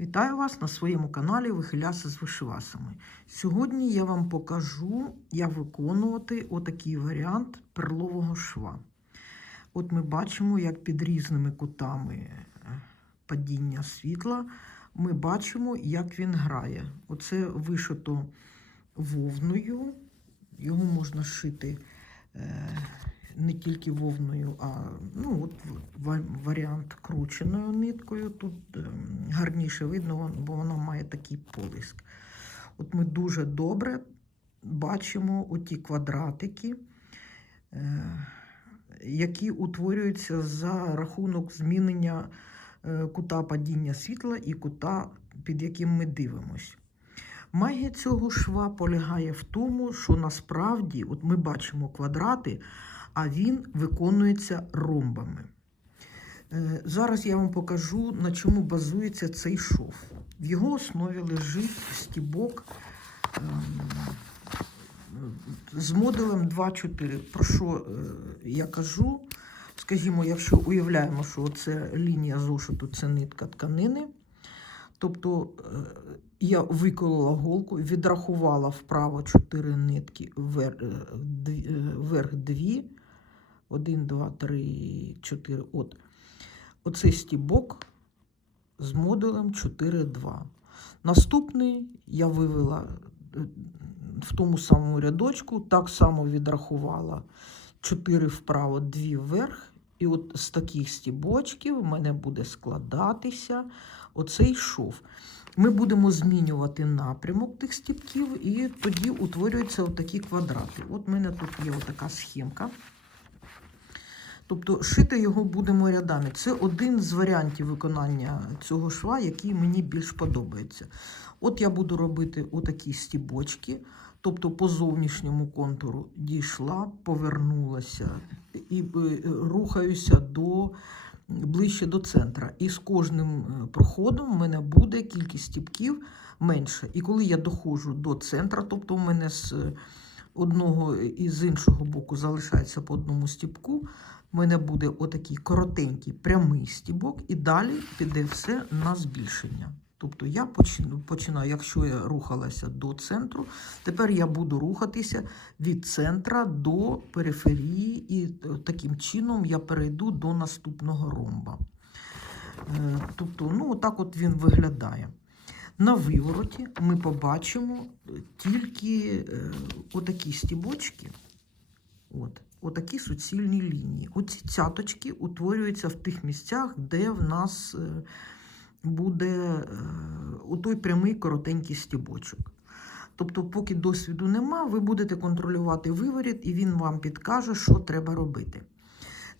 Вітаю вас на своєму каналі Вихиляси з вишивасами. Сьогодні я вам покажу, як виконувати отакий варіант перлового шва. От ми бачимо, як під різними кутами е, падіння світла ми бачимо, як він грає. Оце вишито вовною. Його можна шити е, не тільки вовною, а ну, от варіант крученою ниткою. Тут ем, гарніше видно, бо вона має такий полиск. От ми дуже добре бачимо оті квадратики, е, які утворюються за рахунок змінення е, кута падіння світла і кута, під яким ми дивимось. Магія цього шва полягає в тому, що насправді от ми бачимо квадрати, а він виконується ромбами. Е, Зараз я вам покажу, на чому базується цей шов. В його основі лежить стібок ем, з модулем 2.4. Про що е, я кажу? Скажімо, якщо уявляємо, що це лінія зошиту, це нитка тканини. Тобто е, я виколола голку, відрахувала вправо 4 нитки, вверх, е, е, вверх 2, 1, 2, 3, 4. От. Оцей стібок з модулем 4,2. Наступний я вивела е, в тому самому рядочку, так само відрахувала 4 вправо, 2 вверх. І от з таких стібочків в мене буде складатися оцей шов. Ми будемо змінювати напрямок тих стібків, і тоді утворюються отакі квадрати. От в мене тут є отака схемка. Тобто шити його будемо рядами. Це один з варіантів виконання цього шва, який мені більш подобається. От я буду робити отакі стібочки, тобто по зовнішньому контуру дійшла, повернулася і е, рухаюся до, ближче до центра. І з кожним е, проходом в мене буде кількість стібків менше. І коли я доходжу до центра, тобто в мене з е, одного і з іншого боку залишається по одному стібку, в мене буде отакий коротенький прямий стібок, і далі піде все на збільшення. Тобто я починаю, якщо я рухалася до центру, тепер я буду рухатися від центра до периферії, і е, таким чином я перейду до наступного ромба. Е, Тобто, ну, отак от він виглядає. На вивороті ми побачимо тільки е, отакі стібочки. От, отакі суцільні лінії. Оці цяточки утворюються в тих місцях, де в нас буде е, отой прямий коротенький стібочок. Тобто, поки досвіду нема, ви будете контролювати виворіт, і він вам підкаже, що треба робити.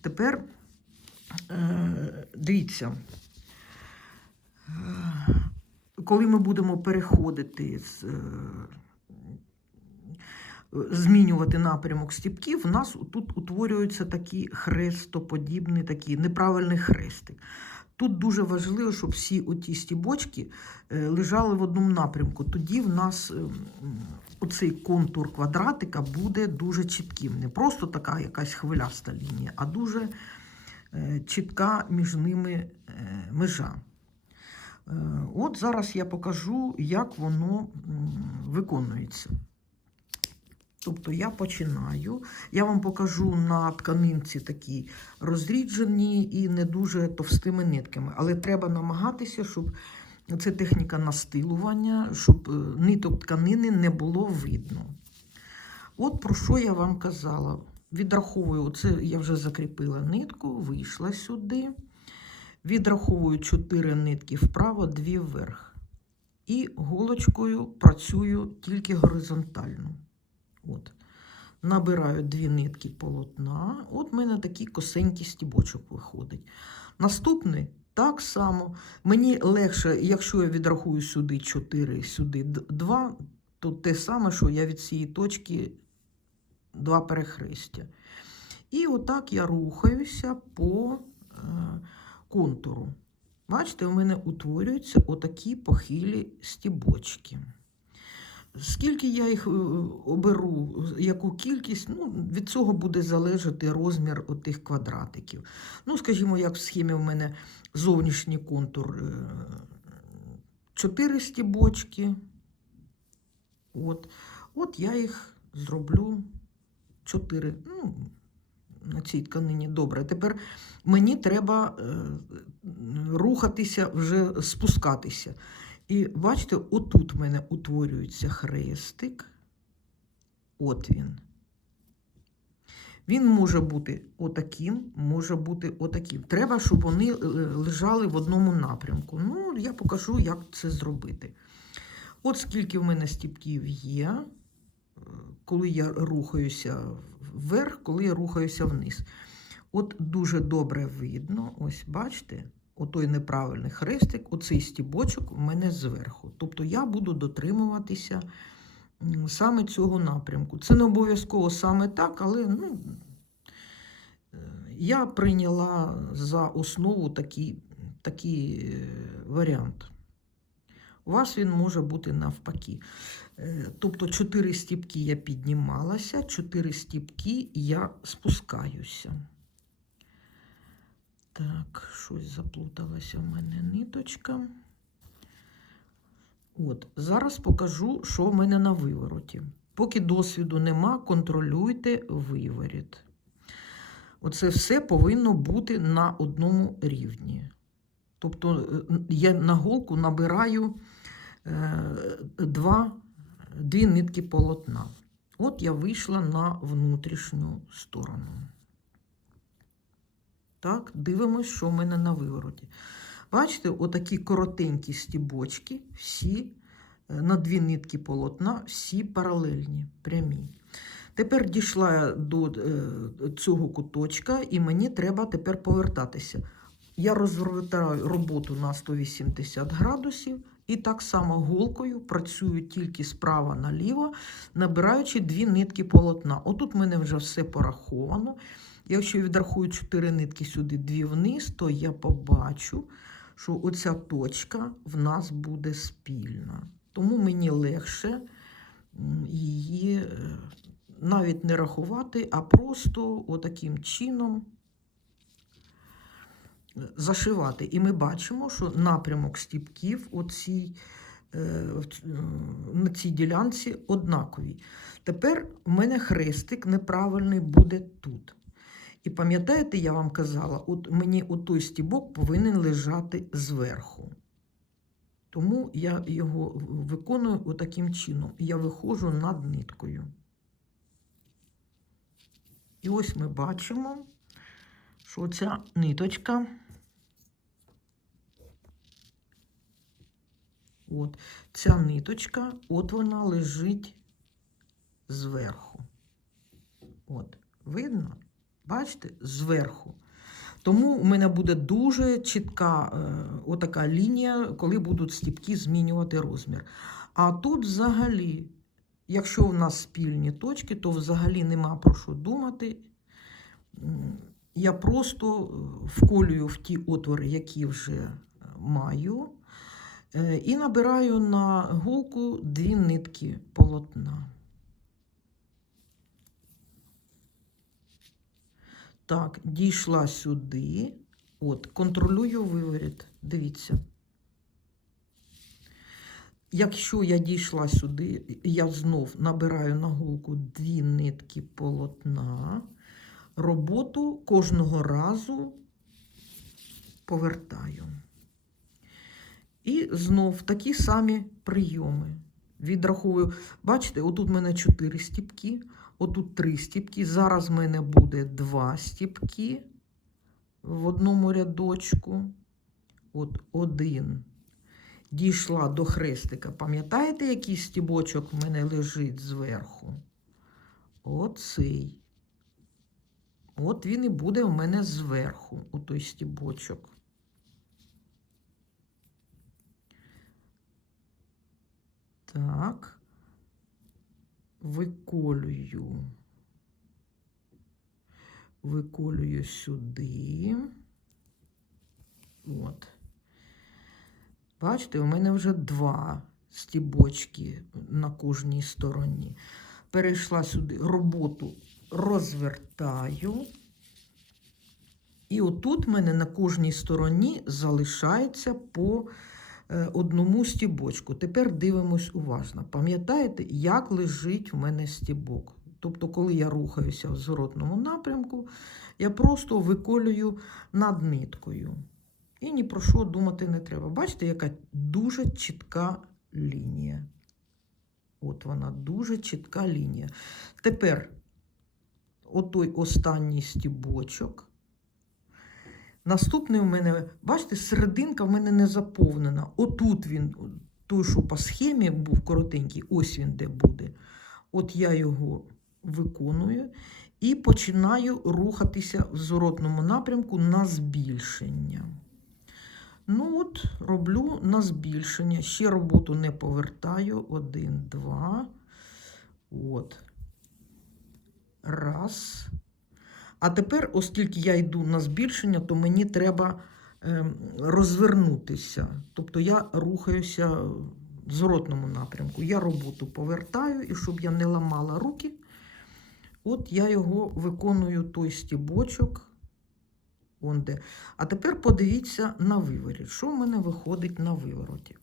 Тепер е, дивіться, е, коли ми будемо переходити з. змінювати напрямок стіпків, у нас тут утворюються такі хрестоподібні, такі неправильний хрестик. Тут дуже важливо, щоб всі оті стібочки е, лежали в одному напрямку. Тоді в нас е, оцей контур квадратика буде дуже чітким. Не просто така якась хвиляста лінія, а дуже е, чітка між ними межа. От зараз я покажу, як воно виконується. Тобто я починаю, я вам покажу на тканинці такі розріджені і не дуже товстими нитками. Але треба намагатися, щоб це техніка настилування, щоб е, ниток тканини не було видно. От про що я вам казала. Відраховую, це я вже закріпила нитку, вийшла сюди. Відраховую 4 нитки вправо, 2 вверх. І голочкою працюю тільки горизонтально. От. Набираю дві нитки полотна. От в мене такий косенький стібочок виходить. Наступний так само. Мені легше, якщо я відрахую сюди 4, сюди 2, то те саме, що я від цієї точки два перехрестя. І отак я рухаюся по е, контуру. Бачите, у мене утворюються отакі похилі стібочки. Скільки я їх е, оберу, яку кількість, ну, від цього буде залежати розмір отих квадратиків. Ну, скажімо, як в схемі в мене зовнішній контур е, чотири стібочки. От. От я їх зроблю чотири. Ну, на цій тканині добре. Тепер мені треба е, рухатися, вже спускатися. І бачите, отут в мене утворюється хрестик. От він. Він може бути отаким, може бути отаким. Треба, щоб вони е, лежали в одному напрямку. Ну, я покажу, як це зробити. От скільки в мене стіпків є, е, коли я рухаюся вверх, коли я рухаюся вниз. От дуже добре видно, ось бачите, отой неправильний хрестик, оцей стібочок у мене зверху. Тобто я буду дотримуватися саме цього напрямку. Це не обов'язково саме так, але ну, е, я прийняла за основу такий, такий е, варіант. У вас він може бути навпаки. Е, Тобто 4 стіпки я піднімалася, 4 стіпки я спускаюся. Так, щось заплуталася в мене ниточка. От, зараз покажу, що в мене на вивороті. Поки досвіду нема, контролюйте виворіт. Оце все повинно бути на одному рівні. Тобто е, я на голку набираю е, два, дві нитки полотна. От я вийшла на внутрішню сторону. Так, дивимось, що в мене на вивороті. Бачите, отакі коротенькі стібочки, всі е, на дві нитки полотна, всі паралельні, прямі. Тепер дійшла я до е, цього куточка, і мені треба тепер повертатися. Я розвертаю роботу на 180 градусів і так само голкою працюю тільки справа наліво, набираючи дві нитки полотна. Отут в мене вже все пораховано. Якщо я відрахую 4 нитки сюди, 2 вниз, то я побачу, що оця точка в нас буде спільна. Тому мені легше її е, навіть не рахувати, а просто отаким чином е, зашивати. І ми бачимо, що напрямок стіпків оцій, е, в на цій ділянці однаковий. Тепер у мене хрестик неправильний буде тут. І пам'ятаєте, я вам казала, от мені той стібок повинен лежати зверху. Тому я його виконую отаким чином. Я виходжу над ниткою. І ось ми бачимо, що ця ниточка. От, ця ниточка, от вона лежить зверху. От, видно? Бачите, зверху. Тому у мене буде дуже чітка е, отака лінія, коли будуть стіпки змінювати розмір. А тут взагалі, якщо в нас спільні точки, то взагалі нема про що думати. Я просто е, вколюю в ті отвори, які вже маю, е, і набираю на голку дві нитки полотна. Так, дійшла сюди. От, контролюю виворіт. Дивіться. Якщо я дійшла сюди, я знов набираю на голку дві нитки полотна. Роботу кожного разу повертаю. І знов такі самі прийоми. Відраховую. Бачите, отут в мене 4 стіпки, отут 3 стіпки. Зараз в мене буде 2 стіпки в одному рядочку. От один. Дійшла до хрестика. Пам'ятаєте, який стібочок в мене лежить зверху? Оцей. От він і буде в мене зверху, у той стібочок. Так, виколюю. Виколюю сюди. От. Бачите, у мене вже два стібочки на кожній стороні. Перейшла сюди роботу розвертаю. І отут в мене на кожній стороні залишається по одному стібочку. Тепер дивимось уважно. Пам'ятаєте, як лежить в мене стібок? Тобто, коли я рухаюся в зворотному напрямку, я просто виколюю над ниткою. І ні про що думати не треба. Бачите, яка дуже чітка лінія. От вона, дуже чітка лінія. Тепер отой останній стібочок. Наступний у мене, бачите, серединка в мене не заповнена. Отут він, той, що по схемі був коротенький, ось він де буде. От я його виконую і починаю рухатися в зворотному напрямку на збільшення. Ну от, роблю на збільшення. Ще роботу не повертаю. Один, два. От. Раз. А тепер, оскільки я йду на збільшення, то мені треба ем, розвернутися. Тобто я рухаюся в зворотному напрямку. Я роботу повертаю, і щоб я не ламала руки, от я його виконую той стібочок. Он де. А тепер подивіться на виворіт. Що в мене виходить на вивороті?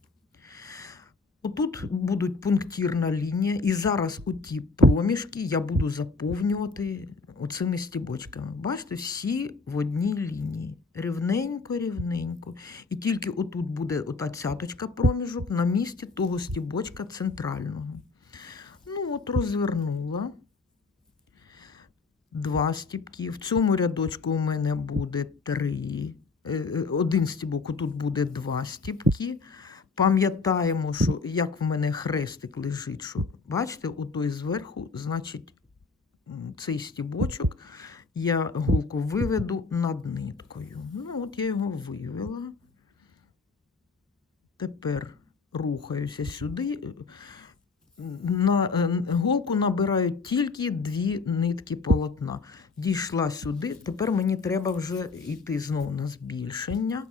Отут будуть пунктирна лінія, і зараз у ті проміжки я буду заповнювати оцими стібочками. Бачите, всі в одній лінії. Рівненько, рівненько. І тільки отут буде ота цяточка проміжок на місці того стібочка центрального. Ну, от розвернула. Два стібки. В цьому рядочку у мене буде три. Е, е, Один стібок, тут буде два стібки. Пам'ятаємо, що як в мене хрестик лежить, що бачите, у той зверху, значить, цей стібочок я голку виведу над ниткою. Ну, от я його вивела. Тепер рухаюся сюди. На е, голку набираю тільки дві нитки полотна. Дійшла сюди. Тепер мені треба вже йти знову на збільшення.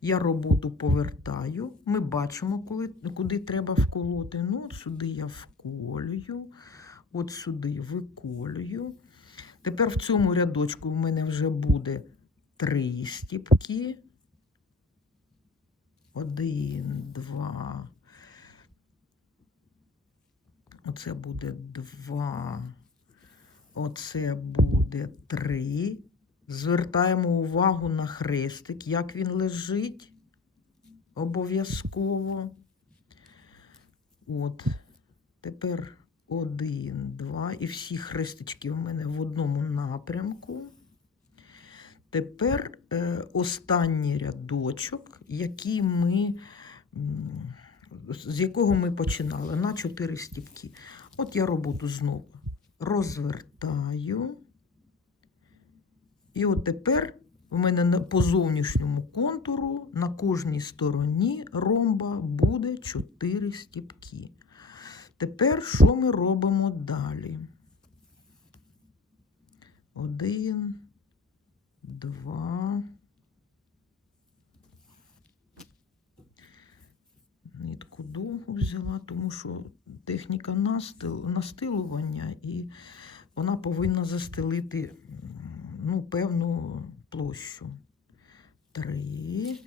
Я роботу повертаю. Ми бачимо, коли, куди треба вколоти. Ну, сюди я вколюю, от сюди виколюю. Тепер в цьому рядочку в мене вже буде три стіпки. Один, два. Оце буде два. Оце буде три. Звертаємо увагу на хрестик, як він лежить. Обов'язково. От. Тепер один, два. І всі хрестички у мене в одному напрямку. Тепер е, останній рядочок, який ми, з якого ми починали на 4 стіпки. От я роботу знову розвертаю. І от тепер у мене по зовнішньому контуру на кожній стороні ромба буде 4 стіпки. Тепер що ми робимо далі? Один, два. Нитку довгу взяла, тому що техніка настил, настилування, і вона повинна застелити ну, певну площу. Три.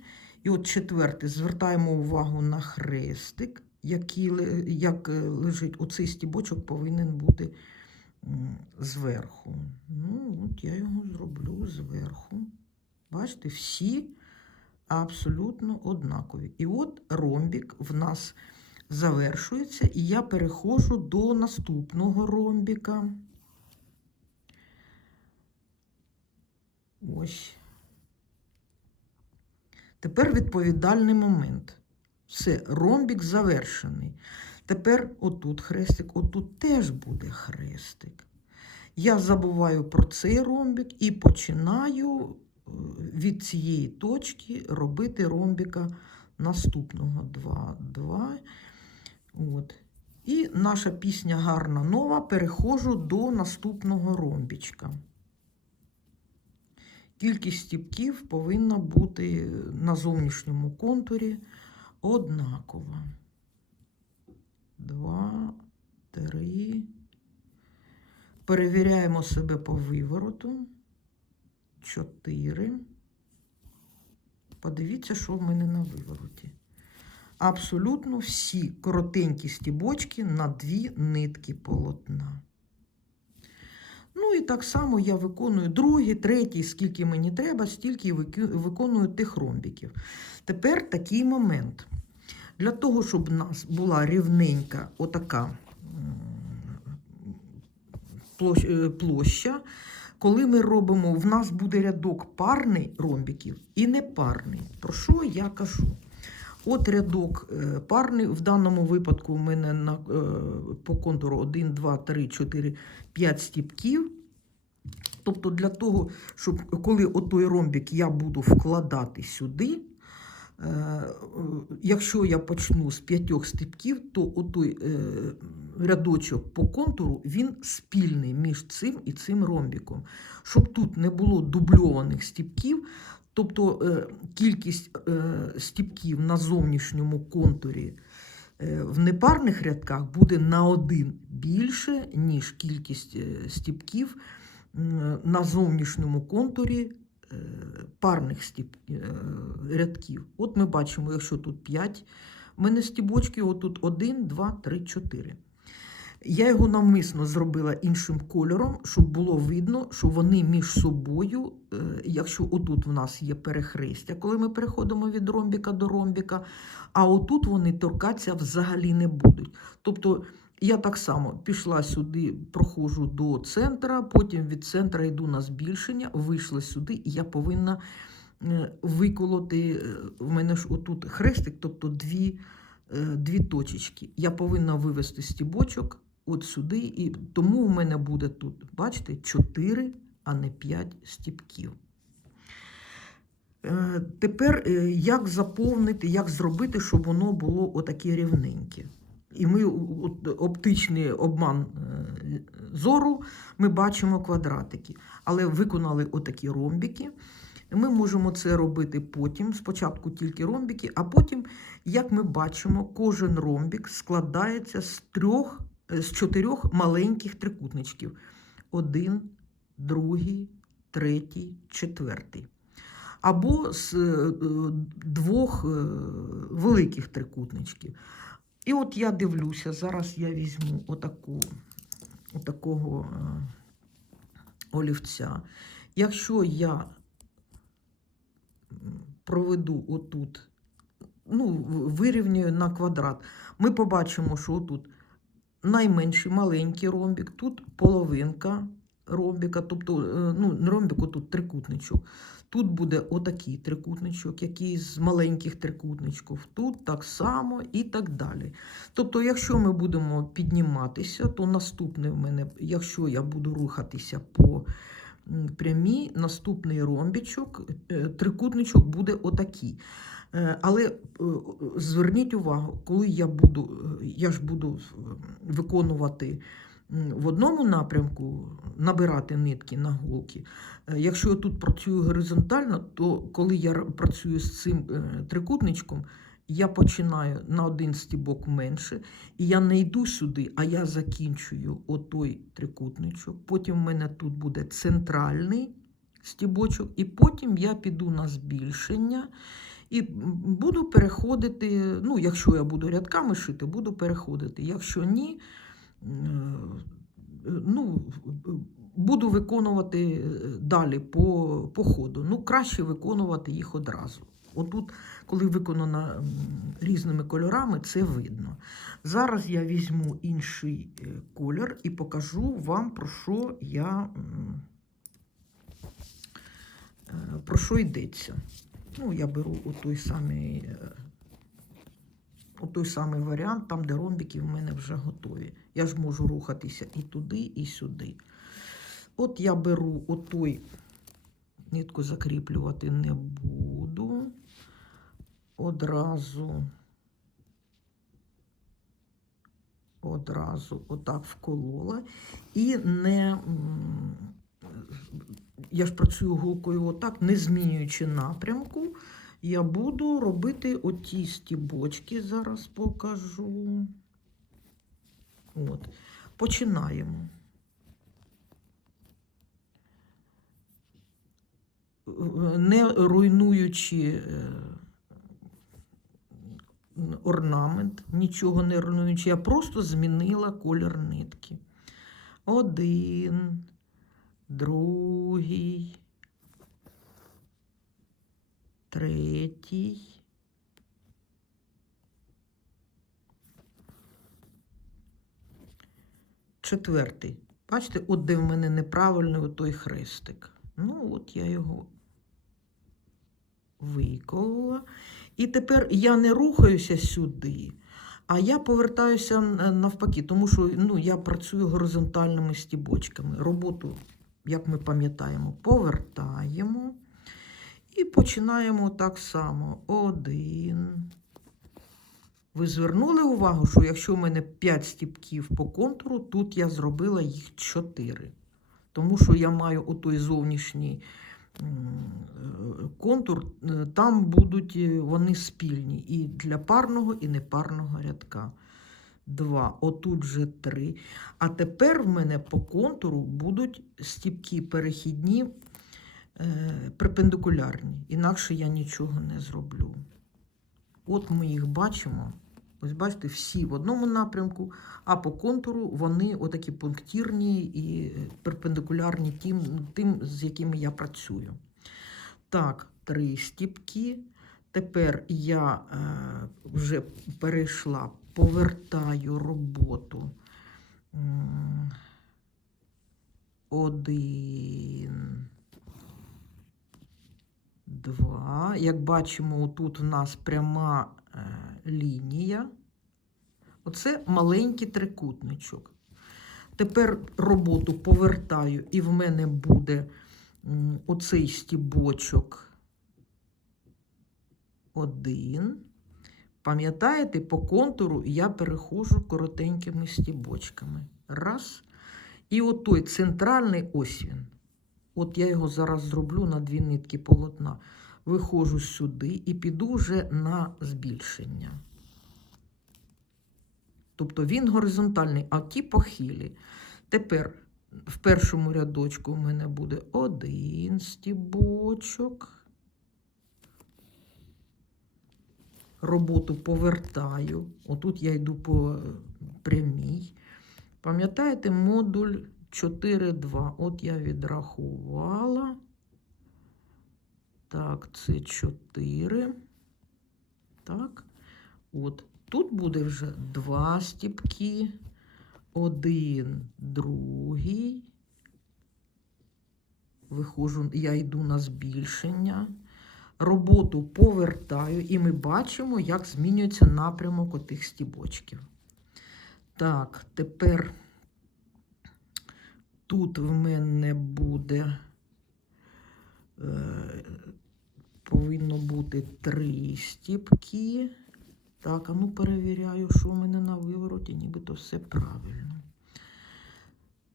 І от четверте. Звертаємо увагу на хрестик, який, як е, лежить оцей стібочок повинен бути зверху. Ну, от я його зроблю зверху. Бачите, всі абсолютно однакові. І от ромбік в нас завершується, і я переходжу до наступного ромбіка. Ось. Тепер відповідальний момент. Все, ромбік завершений. Тепер отут хрестик, отут теж буде хрестик. Я забуваю про цей ромбік і починаю е, від цієї точки робити ромбіка наступного 2, 2. От. І наша пісня гарна нова. Переходжу до наступного ромбічка. Кількість стіпків повинна бути на зовнішньому контурі однакова. Два, три. Перевіряємо себе по вивороту. Чотири. Подивіться, що в мене на вивороті. абсолютно всі коротенькі стібочки на дві нитки полотна. Ну і так само я виконую другий, третій, скільки мені треба, стільки виконую тих ромбіків. Тепер такий момент. Для того, щоб у нас була рівненька отака е, площа, коли ми робимо, в нас буде рядок парний ромбіків і непарний. Про що я кажу? От рядок е, парний, в даному випадку у мене на, е, по контуру 1, 2, 3, 4, 5 стіпків. Тобто для того, щоб коли отой ромбік я буду вкладати сюди, якщо я почну з п'ятьох стіпків, то отой е, рядочок по контуру він спільний між цим і цим ромбіком. Щоб тут не було дубльованих стіпків, тобто е, кількість е, стіпків на зовнішньому контурі е, в непарних рядках буде на один більше, ніж кількість е, стіпків на зовнішньому контурі е, парних стіп, е, рядків. От ми бачимо, якщо тут 5, в мене стібочки, отут 1, 2, 3, 4. Я його навмисно зробила іншим кольором, щоб було видно, що вони між собою, е, якщо отут в нас є перехрестя, коли ми переходимо від ромбіка до ромбіка, а отут вони торкатися взагалі не будуть. Тобто я так само пішла сюди, проходжу до центра, потім від центра йду на збільшення, вийшла сюди, і я повинна е, виколоти. е, В мене ж отут хрестик, тобто дві, е, дві точечки. Я повинна вивести стібочок от сюди, і тому в мене буде тут, бачите, 4, а не 5 стібків. Тепер як заповнити, як зробити, щоб воно було отаке рівненьке. І ми оптичний обман е, зору, ми бачимо квадратики. Але виконали отакі ромбики. Ми можемо це робити потім. Спочатку тільки ромбики, а потім, як ми бачимо, кожен ромбик складається з трьох, е, з чотирьох маленьких трикутничків. Один, другий, третій, четвертий. Або з е, двох великих трикутничків. І от я дивлюся, зараз я візьму отаку, отакого е, олівця. Якщо я проведу отут, ну, вирівнюю на квадрат, ми побачимо, що отут найменший маленький ромбік, тут половинка ромбіка, тобто е, ну, ромбіку, тут трикутничок. Тут буде отакий трикутничок, який з маленьких трикутничків, тут так само і так далі. Тобто, якщо ми будемо підніматися, то наступне в мене, якщо я буду рухатися по прямій, наступний ромбічок, е, трикутничок буде отакий. Е, Але е, зверніть увагу, коли я буду, я ж буду виконувати в одному напрямку, набирати нитки на голки. Е, Якщо я тут працюю горизонтально, то коли я працюю з цим е, трикутничком, я починаю на один стібок менше, і я не йду сюди, а я закінчую отой трикутничок. Потім в мене тут буде центральний стібочок, і потім я піду на збільшення. І буду переходити, ну, якщо я буду рядками шити, буду переходити. Якщо ні, ну, буду виконувати е, далі по, по ходу. Ну, краще виконувати їх одразу. Отут, коли виконано різними кольорами, це видно. Зараз я візьму інший е, колір і покажу вам, про що я е, про що йдеться. Ну, я беру той самий, е, той самий варіант, там, де ромбики в мене вже готові. Я ж можу рухатися і туди, і сюди. От я беру отой, нитку закріплювати не буду. Одразу, одразу отак вколола. І не, я ж працюю голкою отак, не змінюючи напрямку, я буду робити оті стібочки, зараз покажу. От. Починаємо. Не руйнуючи е, орнамент, нічого не руйнуючи, я просто змінила колір нитки. Один, другий, третій. Четвертий. Бачите, от де в мене неправильний той хрестик. Ну, от я його виколола. І тепер я не рухаюся сюди, а я повертаюся навпаки, тому що ну, я працюю горизонтальними стібочками. Роботу, як ми пам'ятаємо, повертаємо і починаємо так само. Один. Ви звернули увагу, що якщо в мене 5 стіпків по контуру, тут я зробила їх 4. Тому що я маю отой зовнішній е, контур, е, там будуть е, вони спільні і для парного, і непарного рядка. Два. Отут же три. А тепер в мене по контуру будуть стіпки перехідні, перпендикулярні. Інакше я нічого не зроблю. От ми їх бачимо. Ось бачите, всі в одному напрямку, а по контуру вони отакі пунктирні і е, перпендикулярні тим, тим, з якими я працюю. Так, три стіпки. Тепер я е, вже перейшла, повертаю роботу. Один. Два. Як бачимо, тут у нас пряма е, лінія. Оце маленький трикутничок. Тепер роботу повертаю, і в мене буде оцей стібочок один. Пам'ятаєте, по контуру я переходжу коротенькими стібочками. Раз. І отой центральний ось він. От я його зараз зроблю на дві нитки полотна. Виходжу сюди і піду вже на збільшення. Тобто він горизонтальний, а ті похилі. Тепер в першому рядочку у мене буде один стібочок. Роботу повертаю. Отут я йду по е, прямій. Пам'ятаєте, модуль 4,2. От я відрахувала. Так, це 4. Так. От. Тут буде вже два стіпки. Один, другий. Виходжу, я йду на збільшення. Роботу повертаю, і ми бачимо, як змінюється напрямок отих стібочків. Так, тепер тут в мене буде, е, повинно бути три стіпки. Так, а ну перевіряю, що в мене на вивороті, нібито все правильно.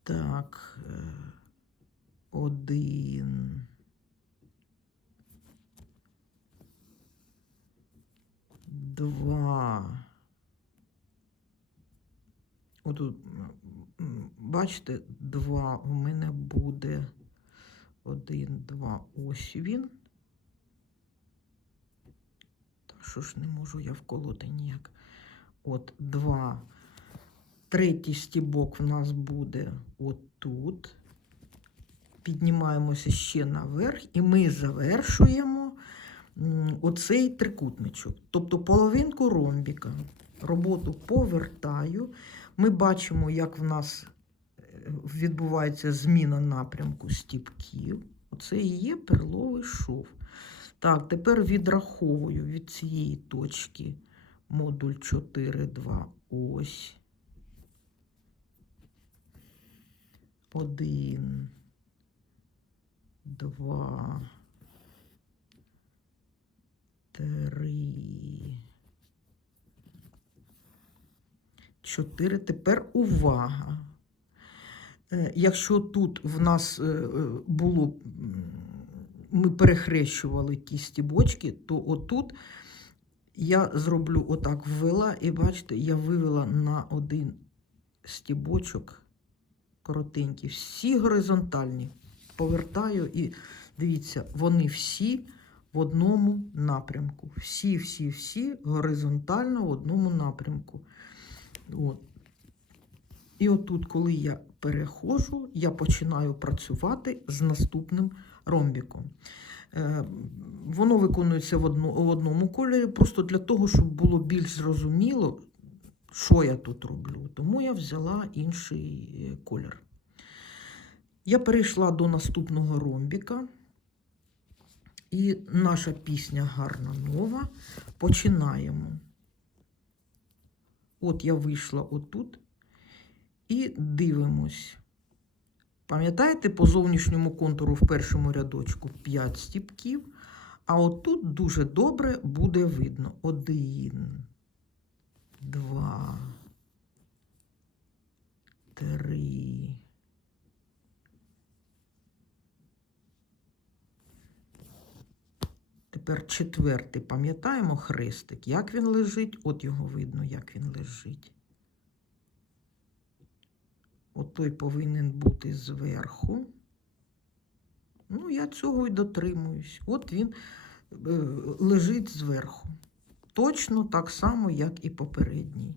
Так, е, один. Два. Отут, бачите, два у мене буде один, два. Ось він. Що ж не можу я вколоти ніяк. От два. Третій стібок в нас буде отут. Піднімаємося ще наверх, і ми завершуємо оцей трикутничок. Тобто половинку ромбіка. Роботу повертаю. Ми бачимо, як в нас е, відбувається зміна напрямку стіпків. Оце і є перловий шов. Так, тепер відраховую від цієї точки модуль 4,2. Ось. Один, два, три. Чотири. Тепер увага. Е, Якщо тут в нас е, е, було, ми перехрещували ті стібочки, то отут я зроблю отак ввела, і бачите, я вивела на один стібочок коротенький, всі горизонтальні. Повертаю і дивіться, вони всі в одному напрямку. Всі, всі, всі горизонтально в одному напрямку. От. І отут, коли я переходжу, я починаю працювати з наступним ромбіком. Е, Воно виконується в одному кольорі, просто для того, щоб було більш зрозуміло, що я тут роблю. Тому я взяла інший е, колір. Я перейшла до наступного ромбіка. І наша пісня гарна нова. Починаємо. От я вийшла отут і дивимось. Пам'ятаєте, по зовнішньому контуру в першому рядочку 5 стіпків, а отут дуже добре буде видно. Один, два, три. Тепер четвертий, пам'ятаємо хрестик, як він лежить, от його видно, як він лежить. От той повинен бути зверху. Ну, я цього і дотримуюсь. От він е, лежить зверху. Точно так само, як і попередній.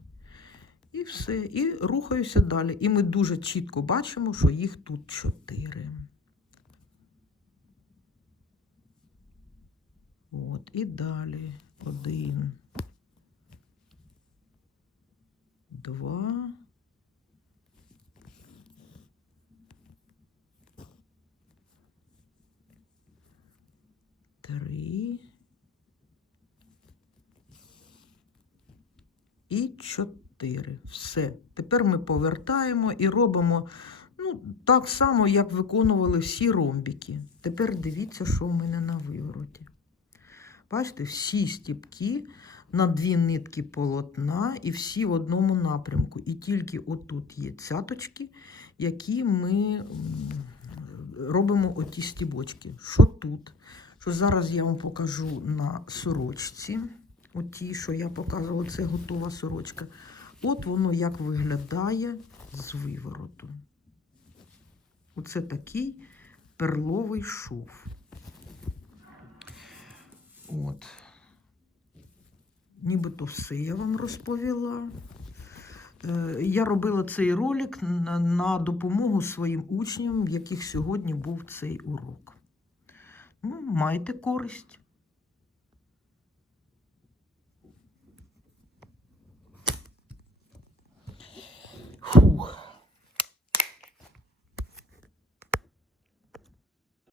І все. І рухаюся далі. І ми дуже чітко бачимо, що їх тут чотири. От, і далі. Один. Два. Три. І чотири. Все. Тепер ми повертаємо і робимо ну, так само, як виконували всі ромбіки. Тепер дивіться, що в мене на вивороті. Бачите, всі стіпки на дві нитки полотна і всі в одному напрямку. І тільки отут є цяточки, які ми робимо оті стібочки. Що тут? Що зараз я вам покажу на сорочці. Оті, що я показувала, це готова сорочка. От воно як виглядає з вивороту. Оце такий перловий шов. От. Нібито все я вам розповіла. Е, Я робила цей ролик на допомогу своїм учням, в яких сьогодні був цей урок. Ну, майте користь. Фух.